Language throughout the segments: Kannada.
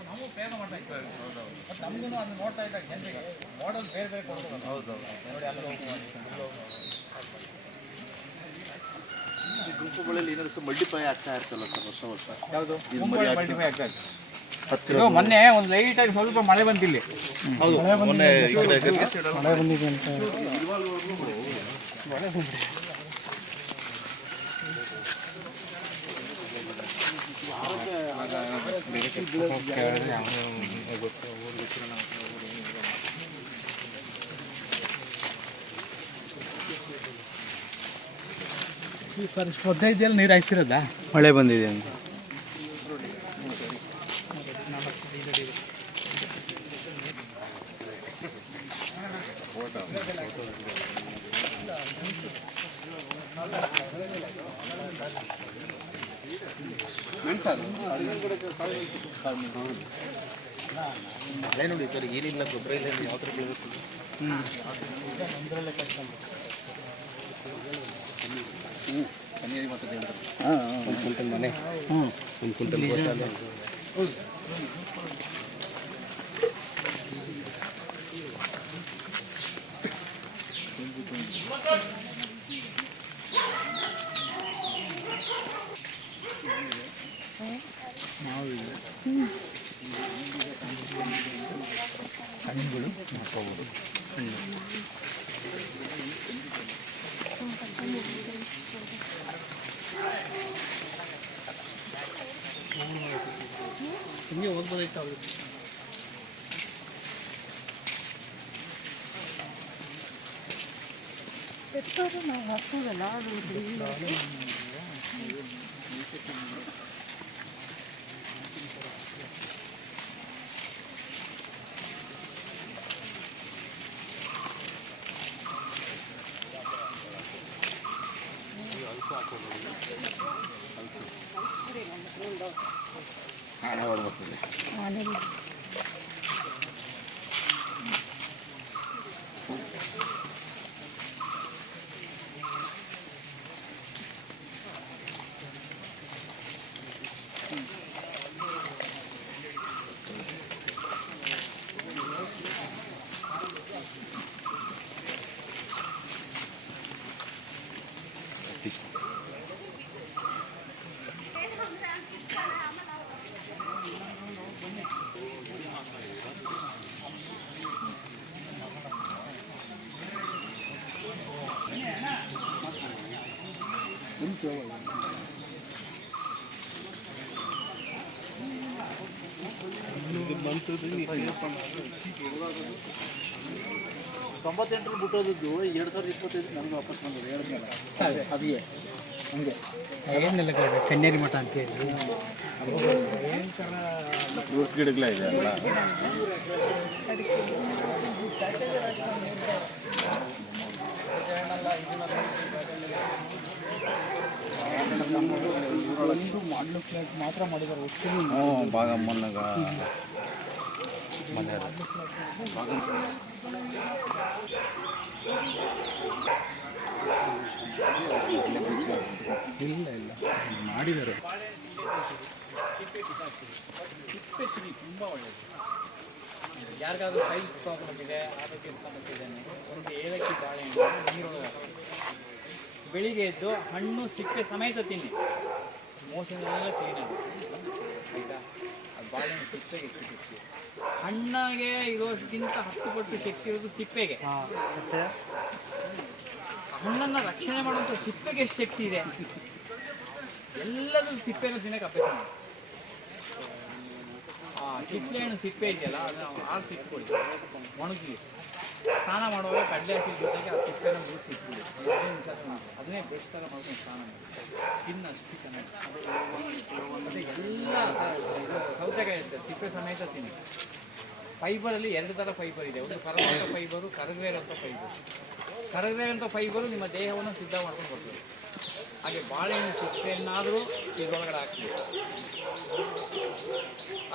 ನಮಗೂ ಪ್ರಯೋಗ ಮಾಡ್ತಾ ಇದ್ದೀವಿ. ಬಟ್ ನಮಗೂ ಅದನ್ನ ನೋಡ್ತಾ ಇದ್ದಾಗ ಜನರಿಗೆ ಮಾಡಲ್ ಬೇರೆ ಬೇರೆ ಕೊಡ್ತಾರೆ ಹೌದು ನೋಡಿ ಅಲ್ಲಿ ಹೋಗಿ ಮಾಡಿ ಇಲ್ಲಿ ಹೋಗಿ ಮಾಡಿ. ಈ ಗುಂಪುಗಳಲ್ಲಿ ಏನಾದ್ರು ಮಲ್ಟಿಪ್ಲೈ ಆಗ್ತಾ ಇರ್ತಲ್ಲ ಸರ್ ವರ್ಷ ವರ್ಷ? ಯಾವುದು? ಆಗ್ತಾ ಇರ್ತದೆ. ಇದು ಮೊನ್ನೆ ಒಂದು ಲೈಟ್ ಆಗಿ ಸ್ವಲ್ಪ ಮಳೆ ಬಂತಿಲ್ಲಿ ಹೌದು. ಮೊನ್ನೆ ಈ ಕಡೆ ಗದ್ಗೆ side ಅಲ್ಲಿ? ಸರ್ ಇಷ್ಟು ಹದಿನೈದು ನೀರು ಹಾಯಿಸಿರೋದಾ? ಮಳೆ ಬಂದಿದೆ ಅಂತ. ಮಳೆ ನೋಡಿ ಸರ್ ಏನಿಲ್ಲ ಗೊಬ್ಬರ ಇಲ್ಲ ಯಾವ ಥರ ಬೆಳಬೇಕು ಒಂದು ಕ್ವಿಂಟಲ್ ಮನೆ ಒಂದು ಕ್ವಿಂಟಲ್ ಗೋಶಾಲೆ. ಹಿಂಗೆ ಹೋಗ್ಬೋದಾಯ್ತು ಅವ್ರು ಪೆಟ್ರೋಲ್ ನಾವು ಹಾಕೋದಲ್ಲ ಅದು ಇಲ್ಲಿ ಆಮೇಲೆ ತೊಂಬತ್ತೆಂಟರಲ್ಲಿ ಬಿಟ್ಟೋದದ್ದು ಎರಡು ಸಾವಿರದ ಇಪ್ಪತ್ತೈದು ನನಗೆ ವಾಪಸ್ ಬಂದಿದೆ ಹೇಳಿದ್ನಲ್ಲ ಅದೇ ಅದೇ ಹಂಗೆ. ಏನೆಲ್ಲ ಕಡೆ ಕನ್ಯಾರಿ ಮಠ ಅಂತ ಹೇಳಿ. ಫ್ರೂಟ್ಸ್ ಗಿಡಗಳೇ ಇದೆ ಅಲ್ಲ ಒಂದು ಮಾಡಲು ಫ್ಲಾಟ್ ಮಾತ್ರ ಮಾಡಿದ್ದಾರೆ ಭಾಗಮ್ಮನಾಗ. ಮನೆ ಇಲ್ಲ ಇಲ್ಲ ಮಾಡಿದ್ದಾರೆ. ತುಂಬ ಒಳ್ಳೆಯದು ಯಾರಿಗಾದ್ರೂ ಸೈಲ್ಸ್ ಪ್ರಾಬ್ಲಮ್ ಇದೆ ಆರೋಗ್ಯ ಸಮಸ್ಯೆ ಇದೆ ಒಂದು ಏಲಕ್ಕಿ ಬಾಳೆಹಣ್ಣು ನೀರೊಳಗೆ ಬೆಳಿಗ್ಗೆ ಎದ್ದು ಹಣ್ಣು ಸಿಪ್ಪೆ ಸಮೇತ ತಿನ್ನಿ ಮೋಷನ್ ಎಲ್ಲ ಕ್ಲೀನ್ ಆಗುತ್ತೆ ಆಯಿತಾ ಅದು ಬಾಳೆಹಣ್ಣು ಸಿಪ್ಪೆಗೆ ಶಕ್ತಿ ಹಣ್ಣಾಗೆ ಇರೋದಕ್ಕಿಂತ ಹತ್ತು ಪಟ್ಟು ಶಕ್ತಿ ಇರೋದು ಸಿಪ್ಪೆಗೆ. ಹಣ್ಣನ್ನು ರಕ್ಷಣೆ ಮಾಡುವಂಥ ಸಿಪ್ಪೆಗೆ ಎಷ್ಟು ಶಕ್ತಿ ಇದೆ? ಎಲ್ಲದೂ ಸಿಪ್ಪೆನ ತಿನ್ನಕ್ಕೆ ಅಭ್ಯಾಸ ಮಾಡಿ ಕಿತ್ಲೆ ಹಣ್ಣು ಸಿಪ್ಪೆ ಇದೆಯಲ್ಲ ಅದನ್ನ ಸಿಪ್ಪೆ ಕೊಡ್ತೀವಿ ಒಣಗಿ ಸ್ನಾನ ಮಾಡುವಾಗ ಕಡಲೆ ಹಸಿ ಜೊತೆಗೆ ಆ ಸಿಪ್ಪೆನ ಮೂರು ನಿಮಿಷ ಅಥವಾ ಅದನ್ನೇ ಬೆಸ್ಟ್ ಥರ ಮಾಡ್ಕೊಂಡು ಸ್ನಾನ ಮಾಡಿ. ಸ್ಕಿನ್ ಅಷ್ಟು ಚೆನ್ನಾಗಿ. ಎಲ್ಲ ಸೌತೆಕಾಯಿ ಇರುತ್ತೆ ಸಿಪ್ಪೆ ಸಮೇತ ತಿನ್ನಿ. ಫೈಬರಲ್ಲಿ ಎರಡು ಥರ ಫೈಬರ್ ಇದೆ. ಒಂದು ಕರಗುವಂಥ ಫೈಬರು ಅಂತ ಫೈಬರ್. ಕರಗಬೇರಂಥ ಫೈಬರು ನಿಮ್ಮ ದೇಹವನ್ನು ಸಿದ್ಧ ಮಾಡ್ಕೊಂಡು ಬರ್ತದೆ. ಹಾಗೆ ಬಾಳೆಹಣ್ಣು ಸಿಪ್ಪೆಯನ್ನಾದರೂ ಇದರೊಳಗಡೆ ಹಾಕ್ತೀವಿ.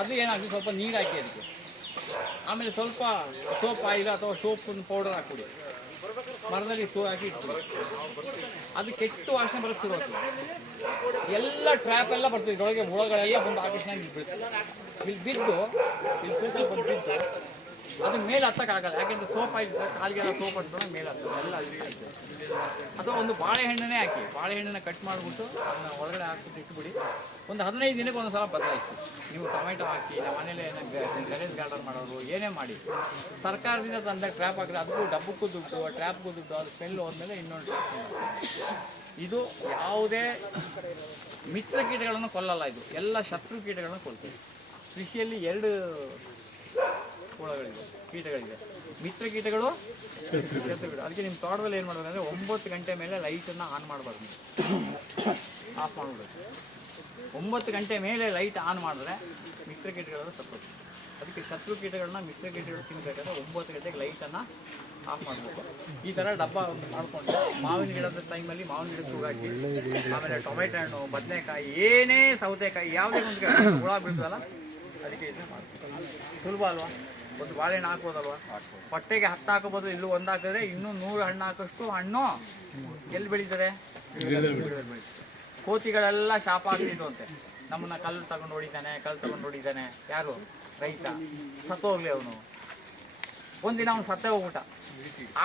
ಅದು ಏನಾಗ್ತದೆ ಸ್ವಲ್ಪ ನೀರು ಹಾಕಿ ಅದಕ್ಕೆ. ಆಮೇಲೆ ಸ್ವಲ್ಪ ಸೋಪ್ ಆಯಿಲ್ ಅಥವಾ ಸೋಪ್ ಪೌಡರ್ ಹಾಕ್ಬಿಡಿ ಮರದಲ್ಲಿ ತೂ ಹಾಕಿ ಅದು ಕೆಟ್ಟು ವಾಸನೆ ಬರೋಕ್ಕೆ ಶುರು ಆಗ್ತದೆ ಎಲ್ಲ ಟ್ರ್ಯಾಪ್ ಎಲ್ಲ ಬರ್ತದೆ ಇದರೊಳಗೆ ಹುಳಗಳೆಲ್ಲ ಬಂದು ಆಕರ್ಷಣೆ ಇಲ್ಲಿ ಬೀಳ್ತದೆ ಇಲ್ಲಿ ಬಿದ್ದು ಇಲ್ಲಿ ಬಂದು ಬಿದ್ದು ಅದು ಮೇಲೆ ಹತ್ತಕ್ಕಾಗಲ್ಲ ಯಾಕೆಂದ್ರೆ ಸೋಪ್ ಆಗಿದ್ರೆ ಕಾಲಿಗೆಲ್ಲ ಸೋಪ್ ಹಾಕಿದ್ರೆ ಮೇಲೆ ಹತ್ತದ ಎಲ್ಲ ಇದೆ. ಅಥವಾ ಒಂದು ಬಾಳೆಹಣ್ಣನ್ನೇ ಹಾಕಿ. ಬಾಳೆಹಣ್ಣನ್ನ ಕಟ್ ಮಾಡಿಬಿಟ್ಟು ಅದನ್ನ ಒಳಗಡೆ ಹಾಕ್ಬಿಟ್ಟು ಇಟ್ಬಿಡಿ. ಒಂದು ಹದಿನೈದು ದಿನಕ್ಕೆ ಒಂದು ಸಲ ಬದಲಾಯಿಸಿ. ನೀವು ಟೊಮೆಟೊ ಹಾಕಿ ನಮ್ಮ ಮನೇಲಿ ಟೆರೇಸ್ ಗಾರ್ಡನ್ ಮಾಡೋರು, ಏನೇ ಮಾಡಿ. ಸರ್ಕಾರದಿಂದ ತಂದ ಟ್ರ್ಯಾಪ್ ಹಾಕಿದ್ರೆ ಅದಕ್ಕೂ ಡಬ್ಬಕ್ಕೂ ದುಡ್ಡು ಟ್ರ್ಯಾಪ್ಗೂ ದುಡ್ಡು, ಅದು ಸ್ಮೆಲ್ ಹೋದ್ಮೇಲೆ ಇನ್ನೊಂದು ಇದು ಯಾವುದೇ ಮಿತ್ರ ಕೀಟಗಳನ್ನು ಕೊಲ್ಲಲ್ಲ ಇದು. ಎಲ್ಲ ಶತ್ರು ಕೀಟಗಳನ್ನು ಕೊಲ್ತೀವಿ. ಕೃಷಿಯಲ್ಲಿ ಎರಡು ಹುಳಗಳಿದೆ ಕೀಟಗಳಿದೆ. ಮಿತ್ರ ಕೀಟಗಳು ಅದಕ್ಕೆ ನಿಮ್ಮ ತೋಟದಲ್ಲಿ ಏನು ಮಾಡಬೇಕು ಅಂದರೆ ಒಂಬತ್ತು ಗಂಟೆ ಮೇಲೆ ಲೈಟನ್ನು ಆನ್ ಮಾಡಬಾರ್ದು ಆಫ್ ಮಾಡಬೇಕು. ಒಂಬತ್ತು ಗಂಟೆ ಮೇಲೆ ಲೈಟ್ ಆನ್ ಮಾಡಿದ್ರೆ ಮಿತ್ರ ಕೀಟಗಳು ಸಪೋರ್ಟ್ ಅದಕ್ಕೆ ಶತ್ರು ಕೀಟಗಳನ್ನ ಮಿತ್ರ ಕೀಟಗಳು ತಿನ್ನಬೇಕಾದ್ರೆ ಒಂಬತ್ತು ಗಂಟೆಗೆ ಲೈಟನ್ನು ಆಫ್ ಮಾಡಬೇಕು. ಈ ಥರ ಡಬ್ಬ ಮಾಡಿಕೊಂಡು ಮಾವಿನ ಗಿಡದ ಟೈಮಲ್ಲಿ ಮಾವಿನ ಗಿಡಕ್ಕೆ ಹಾಕಿ, ಆಮೇಲೆ ಟೊಮೆಟೊ ಹಣ್ಣು, ಬದನೆಕಾಯಿ, ಏನೇ ಸೌತೆಕಾಯಿ, ಯಾವುದೇ ಒಂದು ಹುಳ ಬೀಳ್ತದಲ್ಲ ಮಾಡ್ತೀವಿ ಸುಲಭ ಅಲ್ವಾ? ಒಂದು ಬಾಳೆಹಣ್ಣು ಹಾಕ್ಬೋದಲ್ವಾ? ಹೊಟ್ಟೆಗೆ ಹತ್ತು ಹಾಕೋಬೋದು ಇಲ್ಲೂ ಒಂದು ಹಾಕಿದ್ರೆ ಇನ್ನೂ ನೂರು ಹಣ್ಣು ಹಾಕೋಷ್ಟು ಹಣ್ಣು ಎಲ್ಲಿ ಬೆಳೀತಾರೆ ಕೋತಿಗಳೆಲ್ಲ ಶಾಪ ಆಗ್ತಿದ್ವು ಅಂತೆ. ನಮ್ಮನ್ನ ಕಲ್ಲು ತಗೊಂಡು ಹೊಡಿತಾನೆ ಕಲ್ಲು ತಗೊಂಡು ಹೊಡಿತಾನೆ. ಯಾರು? ರೈತ. ಸತ್ತೋಗ್ಲಿ ಅವನು. ಒಂದಿನ ಅವ್ನು ಸತ್ತೇ ಹೋಗ್ಬಿಟ್ಟ.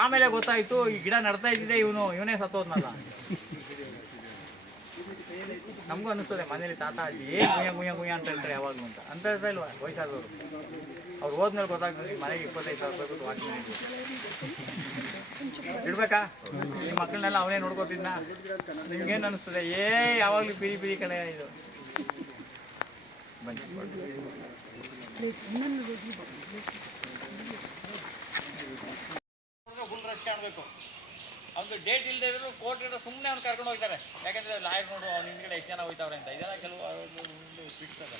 ಆಮೇಲೆ ಗೊತ್ತಾಯ್ತು ಈ ಗಿಡ ನಡ್ತಾ ಇದ್ದಿದೆ ಇವನು. ಇವನೇ ಸತ್ತೋದ್ನಲ್ಲ. ನಮಗೂ ಅನಿಸ್ತದೆ ಮನೇಲಿ ತಾತ ಅಜ್ಜಿ ಏನು ಗುಯ್ಯ ಗುಯ್ಯ ಗುಯ್ಯ ಅಂತ ಹೇಳ್ತಾರೆ ಯಾವಾಗಲೂ ಅಂತ. ಅಂತ ಇಲ್ವಾ ವಯಸ್ಸಾದವರು? ಅವ್ರು ಹೋದ್ಮೇಲೆ ಗೊತ್ತಾಗ್ತದೆ ಈ ಮನೆಗೆ ಇಪ್ಪತ್ತೈದು ಸಾವಿರ ರೂಪಾಯಿ ಕೊಟ್ಟು ವಾಚಿಂಗ್ ಇಡ್ಬೇಕಾ? ನಿಮ್ಮ ಮಕ್ಕಳನ್ನೆಲ್ಲ ಅವನೇ ನೋಡ್ಕೋತಿದ್ನ? ನಿಮ್ಗೇನು ಅನಿಸ್ತದೆ? ಏ ಯಾವಾಗಲೂ ಪಿರಿ ಪಿರಿ ಕಡೆ ಇದು. ಬನ್ನಿ. ಅವ್ನು ಡೇಟ್ ಇಲ್ಲದೆ ಇದ್ರು ಕೋರ್ಟ್ ಇರೋ ಸುಮ್ಮನೆ ಅವ್ನು ಕರ್ಕೊಂಡು ಹೋಗ್ತಾರೆ. ಯಾಕಂದ್ರೆ ಲಾಯರ್ ನೋಡು, ಅವ್ನು ಹಿಂದ್ಗಡೆ ಎಷ್ಟು ಜನ ಹೋಗ್ತಾವ್ರೆ ಅಂತ. ಇದೆಲ್ಲ ಕೆಲವು ಫಿಕ್ಸ್ ಅದ.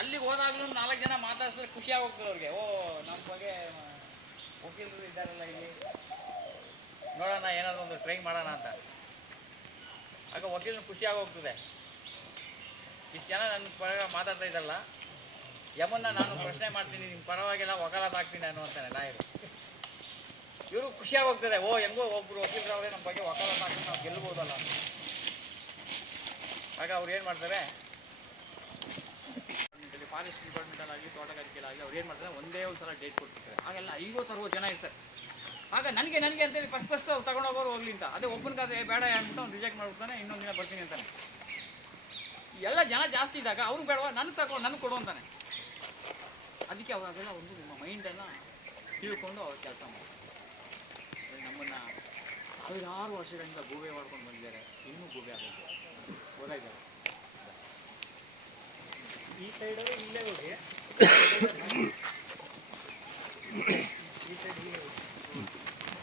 ಅಲ್ಲಿಗೆ ಹೋದಾಗ್ಲೂ ನಾಲ್ಕು ಜನ ಮಾತಾಡಿಸಿದ್ರೆ ಖುಷಿ ಆಗೋಗ್ತದೆ ಅವ್ರಿಗೆ. ಓ ನಮ್ಮ ಬಗ್ಗೆ ವಕೀಲರು ಇದ್ದಾರಲ್ಲ ಇಲ್ಲಿ. ನೋಡೋಣ, ಏನಾದ್ರು ಒಂದು ಟ್ರೈ ಮಾಡೋಣ ಅಂತ. ಆಗ ವಕೀಲರು ಖುಷಿ ಆಗೋಗ್ತದೆ. ಇಷ್ಟು ಜನ ನನ್ನ ಪರ ಮಾತಾಡ್ತಾ ಇದ್ದಲ್ಲ ಯಮನ್ನ ನಾನು ಪ್ರಶ್ನೆ ಮಾಡ್ತೀನಿ ನಿಮ್ಮ ಪರವಾಗಿಲ್ಲ ವಕಾಲತ್ ಆಗ್ತೀನಿ ನಾನು ಅಂತಾನೆ ಲಾಯರು ಇವರು ಖುಷಿಯಾಗಿ ಹೋಗ್ತಾರೆ ಓ, ಹೆಂಗೋ ಒಬ್ರು ಅವರೇ ನಮ್ಮ ಬಗ್ಗೆ ವಕಾಲತ್ ಹಾಕಿ ನಾವು ಗೆಲ್ಬೋದಲ್ಲ. ಆಗ ಅವ್ರು ಏನು ಮಾಡ್ತಾರೆ? ಫಾರೆಸ್ಟ್ ಡಿಪಾರ್ಟ್ಮೆಂಟಲ್ಲಾಗಲಿ ತೋಟಗಾರಿಕೆಲಾಗಲಿ ಅವ್ರು ಏನು ಮಾಡ್ತಾರೆ? ಒಂದೇ ಒಂದು ಸಲ ಡೇಟ್ ಕೊಡ್ತಿರ್ತಾರೆ ಹಾಗೆಲ್ಲ ಐವತ್ತು, ಅರವತ್ತು ಜನ ಇರ್ತಾರೆ. ಆಗ ನನಗೆ ನನಗೆ ಅಂತೇಳಿ ಫಸ್ಟ್ ಫಸ್ಟ್ ಅವ್ರು ತಗೊಂಡೋಗೋರು ಹೋಗ್ಲಿ ಅಂತ. ಅದೇ ಒಬ್ಬನ ಬೇಡ ಹೇಳ್ಬಿಟ್ಟು ಅವ್ನು ರಿಜೆಕ್ಟ್ ಮಾಡ್ಬಿಡ್ತಾನೆ, ಇನ್ನೊಂದು ದಿನ ಬರ್ತೀನಿ ಅಂತಾನೆ. ಎಲ್ಲ ಜನ ಜಾಸ್ತಿ ಇದ್ದಾಗ ಅವ್ರು ಬೇಡವಾ? ನನಗೆ ತಗೊಂಡು ನನಗೆ ಕೊಡು ಅಂತಾನೆ. ಅದಕ್ಕೆ ಅವ್ರು ಒಂದು ನಿಮ್ಮ ಮೈಂಡನ್ನು ತಿಳ್ಕೊಂಡು ಅವ್ರು ಕೆಲಸ ಮಾಡ್ತಾರೆ. ಸಾವಿರಾರು ವರ್ಷಗಳಿಂದ ಗೂಬೆ ಮಾಡ್ಕೊಂಡು ಬಂದಿದ್ದಾರೆ. ಇನ್ನೂ ಗೂಬೆ ಆಗುತ್ತೆ ಗೊತ್ತಾಯ್ತು? ಈ ಸೈಡಲ್ಲಿ ಇಲ್ಲೇ ಹೋಗಿ. ಈ ಸೈಡ್ ಇಲ್ಲೇ ಹೋಗಿ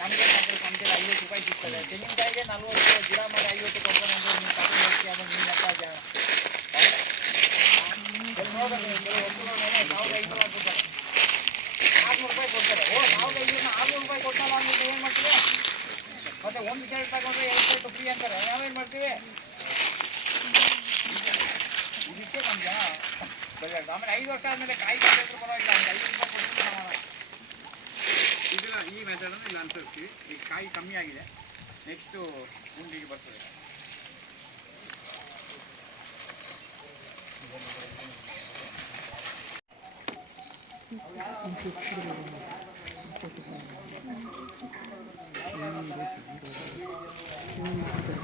ನಮಗೆ ಸಂತೆಲಿ ಐವತ್ತು ರೂಪಾಯಿ ಸಿಗ್ತದೆ ತೆಂಗಿನಕಾಯಿಗೆ ನಲ್ವತ್ತು ಗಿಡ ಮರ ಐವತ್ತು ಕೊಡ್ತಾನೆ ಅಂದ್ರೆ ನೀವು ತಗೊಂಡು ಹೋಗ್ತೀಯ ಅಂದ್ರೆ ನೀನು ಲೆಕ್ಕ ಹಾಕ್ಯ. ಇಲ್ಲಿ ನೋಡ್ಬೇಕು ನೀವು, ಕೆಲವು ವಸ್ತುಗಳ ಮೇಲೆ ಸಾವಿರದ ಐನೂರು ಹಾಕ್ಬಿಡ್ತಾರೆ. ಆರ್ನೂರು ರೂಪಾಯಿ ಕೊಡ್ತಾರೆ ಓ ಸಾವಿರದ ಐನೂರನ್ನ ಆರ್ನೂರು ರೂಪಾಯಿ ಕೊಟ್ಟಲ್ಲ ಅಂದ್ಬಿಟ್ಟು ಏನು ಮಾಡ್ತೀವಿ ಮತ್ತೆ ಒಂದು ಶರ್ಟ್ ತಗೊಂಡ್ರೆ ಎರಡು ಶರ್ಟ್ ಫ್ರೀ ಅಂತಾರೆ. ನಾವೇನು ಮಾಡ್ತೀವಿ? ಇದಕ್ಕೆ ನಮ್ಗೆ ಬೆಳೆಯೋದು ಆಮೇಲೆ ಐದು ವರ್ಷ ಆದಮೇಲೆ ಕಾಯಿ ಕಡೆ ಪರವಾಗಿಲ್ಲ. ಒಂದು ಐದು ರೂಪಾಯಿ ಇದೆಲ್ಲ ಈ ಮೆಥಡನ್ನು ಇಲ್ಲಿ ಅನುಸರಿಸ್ತೀವಿ ಈಗ ಕಾಯಿ ಕಮ್ಮಿ ಆಗಿದೆ. ನೆಕ್ಸ್ಟು ಗುಂಡಿಗೆ ಬರ್ತದೆ. ことがいいで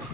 す。